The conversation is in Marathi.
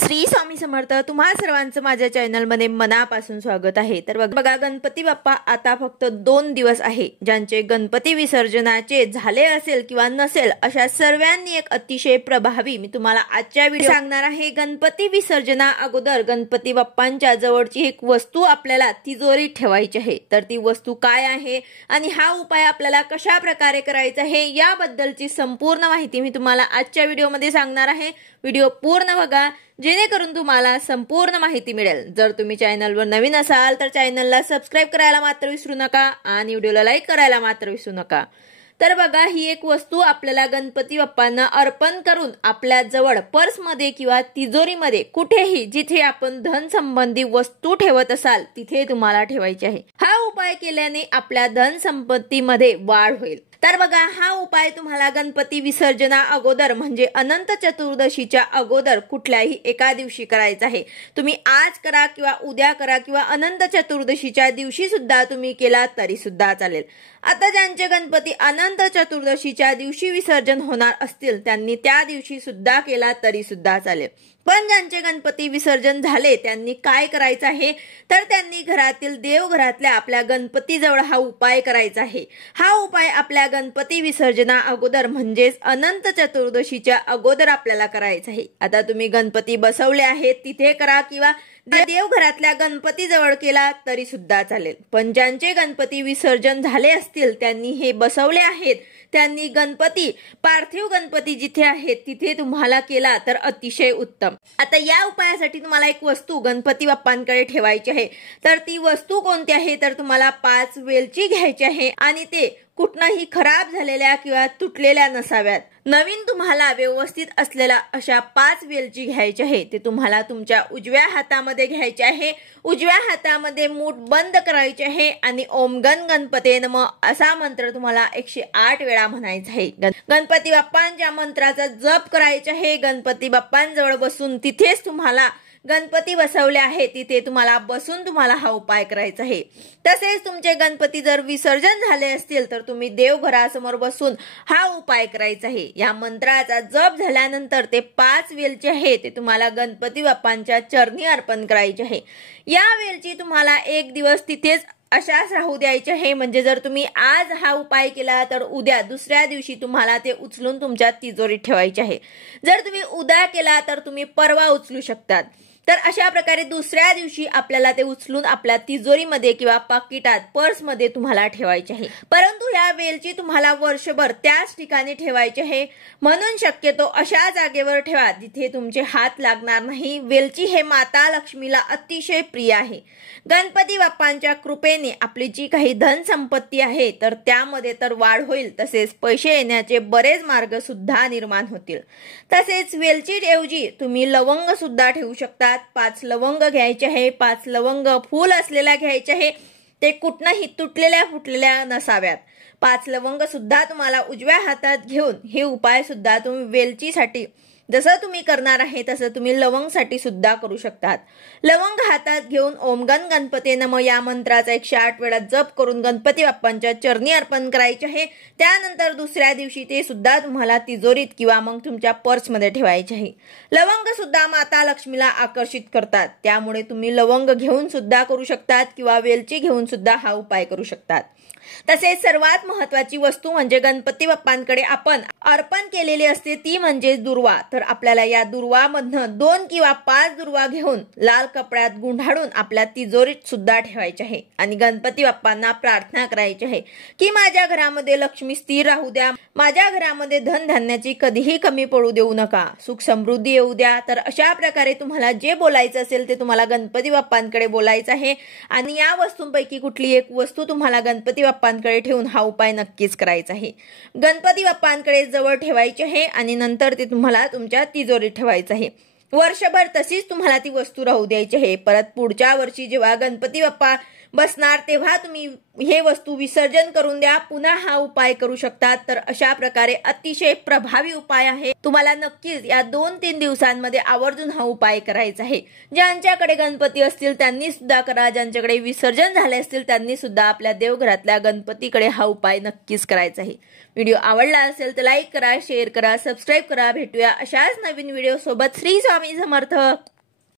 श्री स्वामी समर्थ। तुम्हा सर्वांचं माझ्या चॅनलमध्ये मनापासून स्वागत आहे। तर बघा गणपती बाप्पा आता फक्त 2 दिवस आहे, ज्यांचे गणपती विसर्जनाचे झाले असेल किंवा नसेल अशा सर्वांनी एक अतिशय प्रभावी मी तुम्हाला आजच्या व्हिडिओ सांगणार आहे। गणपती विसर्जना अगोदर गणपती बाप्पांच्या जवळची एक वस्तू आपल्याला तिजोरीत ठेवायची आहे। तर ती वस्तू काय आहे आणि हा उपाय आपल्याला कशा प्रकारे करायचा आहे याबद्दलची संपूर्ण माहिती मी तुम्हाला आजच्या व्हिडिओमध्ये सांगणार आहे। व्हिडिओ पूर्ण बघा जेणेकरून तुम्हाला संपूर्ण माहिती मिळेल। जर तुम्ही चॅनलवर नवीन असाल तर चॅनलला सबस्क्राइब करायला मात्र विसरू नका आणि व्हिडिओला लाईक करायला मात्र विसरू नका। तर बघा ही एक वस्तू आपल्याला गणपती बाप्पांना अर्पण करून आपल्या जवळ पर्समध्ये किंवा तिजोरीमध्ये कुठेही जिथे आपण धन संबंधी वस्तू ठेवत असाल तिथे तुम्हाला ठेवायची आहे। हा उपाय केल्याने आपल्या धन संपत्तीमध्ये वाढ होईल। तर बघा हा उपाय तुम्हाला गणपती विसर्जना अगोदर म्हणजे अनंत चतुर्दशीच्या अगोदर कुठल्याही एका दिवशी करायचा आहे। तुम्ही आज करा किंवा उद्या करा किंवा अनंत चतुर्दशीच्या दिवशी सुद्धा तुम्ही केला तरी सुद्धा चालेल। आता ज्यांचे गणपती अनंत चतुर्दशीच्या दिवशी विसर्जन होणार असतील त्यांनी त्या दिवशी सुद्धा केला तरी सुद्धा चालेल। पण ज्यांचे गणपती विसर्जन झाले त्यांनी काय करायचं आहे तर त्यांनी घरातील देवघरातल्या आपल्या गणपती जवळ हा उपाय करायचा आहे। हा उपाय आपल्या गणपती विसर्जना अगोदर म्हणजेच अनंत चतुर्दशीच्या अगोदर आपल्याला करायचा आहे। आता तुम्ही गणपती बसवले आहेत तिथे करा किंवा देवघरातल्या गणपती जवळ केला तरी सुद्धा चालेल। पण ज्यांचे गणपती विसर्जन झाले असतील त्यांनी हे बसवले आहेत त्यांनी गणपती पार्थिव गणपती जिथे आहेत तिथे तुम्हाला केला तर अतिशय उत्तम। आता या उपायासाठी तुम्हाला एक वस्तू गणपती बाप्पांकडे ठेवायची आहे। तर ती वस्तू कोणती आहे तर तुम्हाला 5 वेलची घ्यायची आहे आणि ते कुठनंही खराब झालेल्या किंवा तुटलेल्या नसाव्यात। नवीन तुम्हाला व्यवस्थित असलेल्या अशा 5 वेलची घ्यायची आहे। ते तुम्हाला तुमच्या उजव्या हातामध्ये घ्यायचे आहे। उजव्या हातामध्ये मूठ बंद करायचे आहे आणि ओम गण गणपते नमः असा मंत्र तुम्हाला 108 वेळा म्हणायचा आहे। गणपती बाप्पांच्या मंत्राचा जप करायचा आहे। गणपती बाप्पांजवळ बसून तिथेच तुम्हाला गणपती बसवले आहे तिथे तुम्हाला बसून तुम्हाला हा उपाय करायचा आहे। तसेच तुमचे गणपती जर विसर्जन झाले असतील तर तुम्ही देवघरासमोर बसून हा उपाय करायचा आहे। या मंत्राचा जप झाल्यानंतर ते 5 वेलची आहे ते तुम्हाला गणपती बाप्पांच्या चरणी अर्पण करायचे आहे। या वेलची तुम्हाला 1 दिवस तिथेच अशाच राहू द्यायचे आहे। म्हणजे जर तुम्ही आज हा उपाय केला तर उद्या दुसऱ्या दिवशी तुम्हाला ते उचलून तुमच्या तिजोरीत ठेवायचे आहे। जर तुम्ही उद्या केला तर तुम्ही परवा उचलू शकतात। तर अशा प्रकारे दुसऱ्या दिवशी आपल्याला ते उचलून आपल्या तिजोरीमध्ये किंवा पाकिटात पर्समध्ये तुम्हाला ठेवायचे आहे। परंतु या वेलची तुम्हाला वर्षभर त्याच ठिकाणी ठेवायची आहे। म्हणून शक्यतो अशा जागेवर ठेवा जिथे तुमचे हात लागणार नाही। वेलची हे माता लक्ष्मीला अतिशय प्रिय आहे। गणपती बाप्पांच्या कृपेने आपली जी काही धन संपत्ती आहे तर त्यामध्ये तर वाढ होईल, तसेच पैसे येण्याचे बरेच मार्ग सुद्धा निर्माण होतील। तसेच वेलची ऐवजी तुम्ही लवंग सुद्धा ठेवू शकता। 5 लवंग घ्यायचे आहे। 5 लवंग फूल असलेला घ्यायचे आहे। ते कुठनंही तुटलेल्या फुटलेल्या नसाव्यात। 5 लवंग सुद्धा तुम्हाला उजव्या हातात घेऊन हे उपाय सुद्धा तुम्ही वेलचीसाठी जसं तुम्ही करणार आहे तसं तुम्ही लवंगसाठी सुद्धा करू शकतात। लवंग हातात घेऊन ओम गण गणपते नमः या मंत्राचा 108 वेळा जप करून गणपती बाप्पांच्या चरणी अर्पण करायचे आहे। त्यानंतर दुसऱ्या दिवशी ते सुद्धा तुम्हाला तिजोरीत किंवा मग तुमच्या पर्समध्ये ठेवायचे आहे। लवंग सुद्धा माता लक्ष्मीला आकर्षित करतात, त्यामुळे तुम्ही लवंग घेऊन सुद्धा करू शकतात किंवा वेलची घेऊन सुद्धा हा उपाय करू शकतात। तसेच सर्वात महत्त्वाची वस्तू म्हणजे गणपती बाप्पांकडे आपण अर्पण केलेली असते ती म्हणजे दुर्वा। तर आपल्याला या दुर्वामधनं 2 किंवा 5 दुर्वा घेऊन लाल कपड्यात गुंडाळून आपल्या तिजोरीत सुद्धा ठेवायचे आहे आणि गणपती बाप्पांना प्रार्थना करायची आहे की माझ्या घरामध्ये लक्ष्मी स्थिर राहू द्या, माझ्या घरामध्ये धन धान्याची कधीही कमी पडू देऊ नका, सुख समृद्धी येऊ द्या। तर अशा प्रकारे तुम्हाला जे बोलायचं असेल ते तुम्हाला गणपती बाप्पांकडे बोलायचं आहे आणि या वस्तूंपैकी कुठली एक वस्तू तुम्हाला गणपती बाप्पांकडे ठेवून हा उपाय नक्कीच करायचा आहे। गणपती बाप्पांकडे जवळ ठेवायचे आहे आणि नंतर ते तुम्हाला तुमच्या तिजोरीत ठेवायचं आहे। वर्षभर तशीच तुम्हाला ती वस्तू राहू द्यायची आहे। परत पुढच्या वर्षी जेव्हा गणपती बाप्पा बसणार तेव्हा तुम्ही हे वस्तू विसर्जन करून द्या, पुन्हा हा उपाय करू शकतात। तर अशा प्रकारे अतिशय प्रभावी उपाय आहे। तुम्हाला नक्कीच या 2-3 दिवसांमध्ये आवर्जून हा उपाय करायचा आहे। ज्यांच्याकडे गणपती असतील त्यांनी सुद्धा करा, ज्यांच्याकडे विसर्जन झाले असतील त्यांनी सुद्धा आपल्या देवघरातल्या गणपतीकडे हा उपाय नक्कीच करायचा आहे। व्हिडिओ आवडला असेल तर लाईक करा, शेअर करा, सबस्क्राईब करा। भेटूया अशाच नवीन व्हिडिओ सोबत। श्री स्वामी समर्थ।